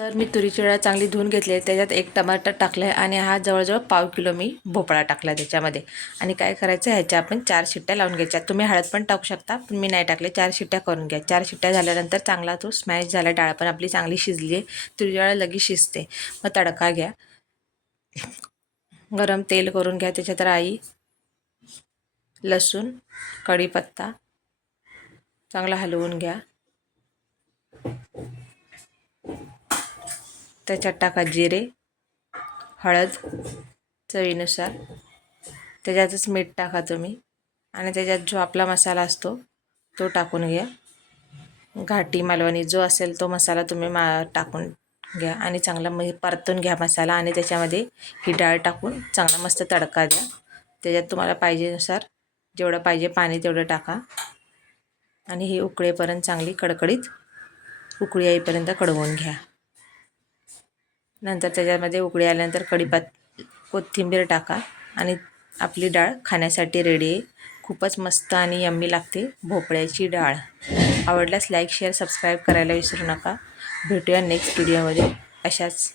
तर मी तुरीची डाळ चांगली धुवून घेतली आहे. त्याच्यात एक टमाटर टाकलं आहे आणि हा जवळजवळ पाव किलो मी भोपळा टाकला त्याच्यामध्ये. आणि काय करायचं ह्याच्या आपण चार शिट्ट्या लावून घ्यायच्या. तुम्ही हळद पण टाकू शकता पण मी नाही टाकले. चार शिट्ट्या करून घ्या. चार शिट्ट्या झाल्यानंतर चांगला तो स्मॅश झाला डाळ पण आपली चांगली शिजली आहे. तुरीची डाळ लगेच शिजते. मग तडका घ्या. गरम तेल करून घ्या त्याच्यात राई लसूण कढीपत्ता. चांगला हलवून घ्या. त्याच्यात टाका जिरे हळद चवीनुसार. त्याच्यातच मीठ टाका तुम्ही. आणि त्याच्यात जो आपला मसाला असतो तो टाकून घ्या. घाटी मालवणी जो असेल तो मसाला तुम्ही मा टाकून घ्या. आणि चांगला म्हणजे परतून घ्या मसाला आणि त्याच्यामध्ये ही डाळ टाकून चांगला मस्त तडका द्या. त्याच्यात तुम्हाला पाहिजेनुसार जेवढं पाहिजे पाणी तेवढं टाका. आणि ही उकळेपर्यंत चांगली कडकडीत उकळी येईपर्यंत कडवून घ्या. नंतर त्याच्यामध्ये उकळी आल्यानंतर कढीपात कोथिंबीर टाका आणि आपली डाळ खाण्यासाठी रेडी आहे. खूपच मस्त आणि यम्मी लागते भोपळ्याची डाळ. आवडल्यास लाईक शेअर सबस्क्राईब करायला विसरू नका. भेटूया नेक्स्ट व्हिडिओमध्ये अशाच